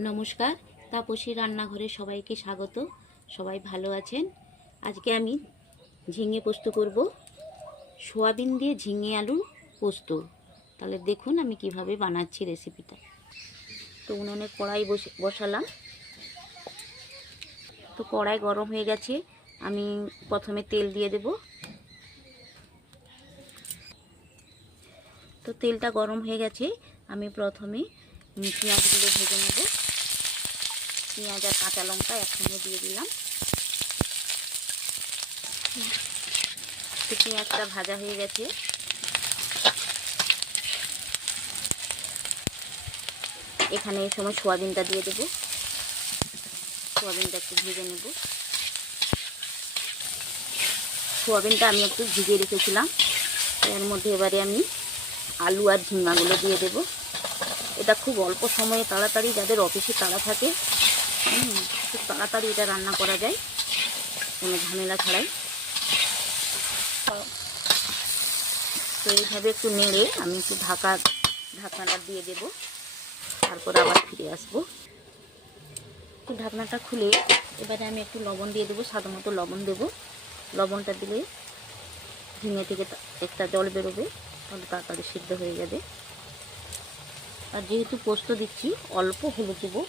নমস্কার, তাপসী রান্নাঘরে সবাইকে স্বাগত। সবাই ভালো আছেন? আজকে আমি ঝিঙে পোস্ত করব, সোয়াবিন দিয়ে ঝিঙে আলু পোস্ত। তাহলে দেখুন আমি কিভাবে বানাচ্ছি রেসিপিটা। তো উনুনে কড়াই বসালাম। তো কড়াই গরম হয়ে গেছে, আমি প্রথমে তেল দিয়ে দেব। তো তেলটা গরম হয়ে গেছে, আমি প্রথমে পেঁয়াজগুলো ভেজে নেব। পেঁয়াজ আর কাঁচা লঙ্কা একসঙ্গে দিয়ে দিলাম। তো পেঁয়াজটা ভাজা হয়ে গেছে, এখানে এই সময় সোয়াবিনটা দিয়ে দেব। সোয়াবিনটা একটু ভেজে নেব। সোয়াবিনটা আমি একটু ভিজিয়ে রেখেছিলাম, এর মধ্যে এবারে আমি আলু আর ঝিঙাগুলো দিয়ে দেব। এটা খুব অল্প সময়ে তাড়াতাড়ি, যাদের অফিসে তাড়া থাকে খুব তাড়াতাড়ি এটা রান্না করা যায়, কোনো ঝামেলা ছাড়াই। তো এইভাবে একটু নেড়ে আমি একটু ঢাকনাটা দিয়ে দেব, তারপর আবার ফিরে আসবো। তো ঢাকনাটা খুলে এবারে আমি একটু লবণ দিয়ে দেবো, স্বাদ মতো লবণ দেবো। লবণটা দিলে ঝিঙে থেকে একটা জল বেরোবে, তাহলে তাড়াতাড়ি সিদ্ধ হয়ে যাবে। আর যেহেতু পোস্ত দিচ্ছি, অল্প হলুদ দেবো,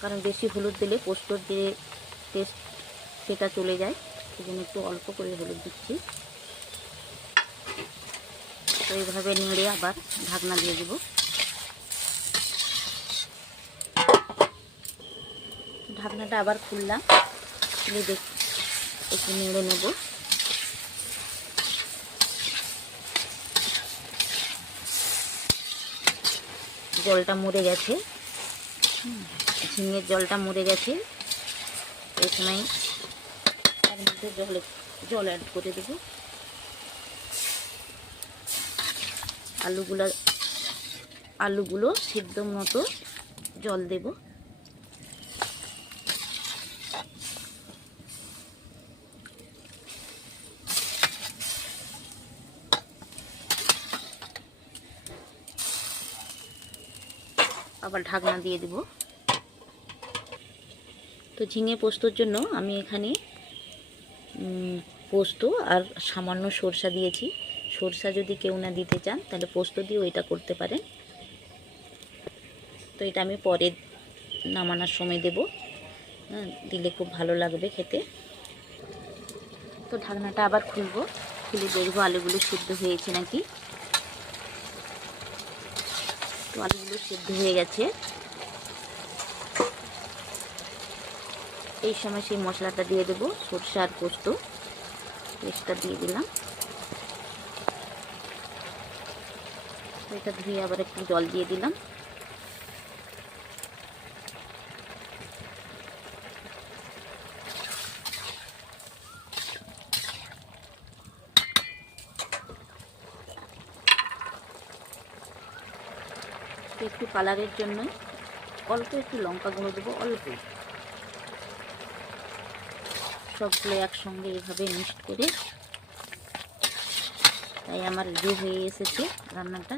কারণ বেশি হলুদ দিলে পোস্তর যে টেস্ট সেটা চলে যায়, সেই জন্য একটু অল্প করে হলুদ দিচ্ছি। তো এইভাবে নেড়ে আবার ঢাকনা দিয়ে দেব। ঢাকনাটা আবার খুললাম, খুলে একটু নেড়ে নেব। জলটা মরে গেছে, ঝিঙের জলটা মরে গেছে। এই সময় তার মধ্যে জল অ্যাড করে দেব। আলুগুলো সিদ্ধ মতো জল দেব। আবার ঢাকনা দিয়ে দেব। তো ঝিঙে পোস্তর জন্য আমি এখানে পোস্ত আর সামান্য সরষা দিয়েছি। সরষা যদি কেউ না দিতে চান তাহলে পোস্ত দিয়েও এটা করতে পারেন। তো এটা আমি পরে নামানোর সময় দেব, দিলে খুব ভালো লাগবে খেতে। তো ঢাকনাটা আবার খুলবো, খুলে দেখবো আলুগুলো সিদ্ধ হয়েছে নাকি। তো আলুগুলো সিদ্ধ হয়ে গেছে। এই সময় সেই মশলাটা দিয়ে দেবো, সরষে আর পোস্ত পেস্টটা দিয়ে দিলাম। এটা ধুয়ে আবার একটু জল দিয়ে দিলাম। একটু কালারের জন্য অল্প একটু লঙ্কা গুঁড়ো দেবো, অল্প। সবগুলো একসঙ্গে এভাবে মিক্সড করে, তাই আমার রেডি হয়ে এসেছে রান্নাটা।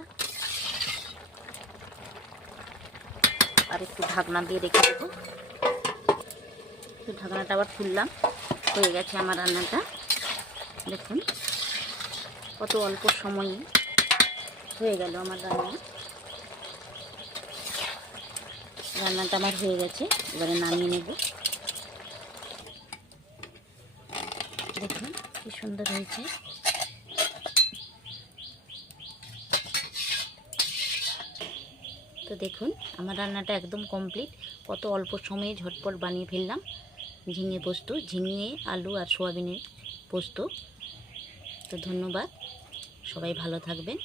আর একটু ঢাকনা দিয়ে রেখে দেবো। তো ঢাকনাটা আবার খুললাম, হয়ে গেছে আমার রান্নাটা। দেখুন কত অল্প সময়ে হয়ে গেল আমার রান্নাটা আমার হয়ে গেছে। এবারে নামিয়ে নেব। দেখুন কি সুন্দর হয়েছে। তো দেখুন আমার রান্নাটা একদম কমপ্লিট। কত অল্প সময়ে ঝটপট বানিয়ে ফেললাম ঝিঙে পোস্ত, ঝিঙে আলু আর সোয়াবিনের পোস্ত। তো ধন্যবাদ, সবাই ভালো থাকবেন।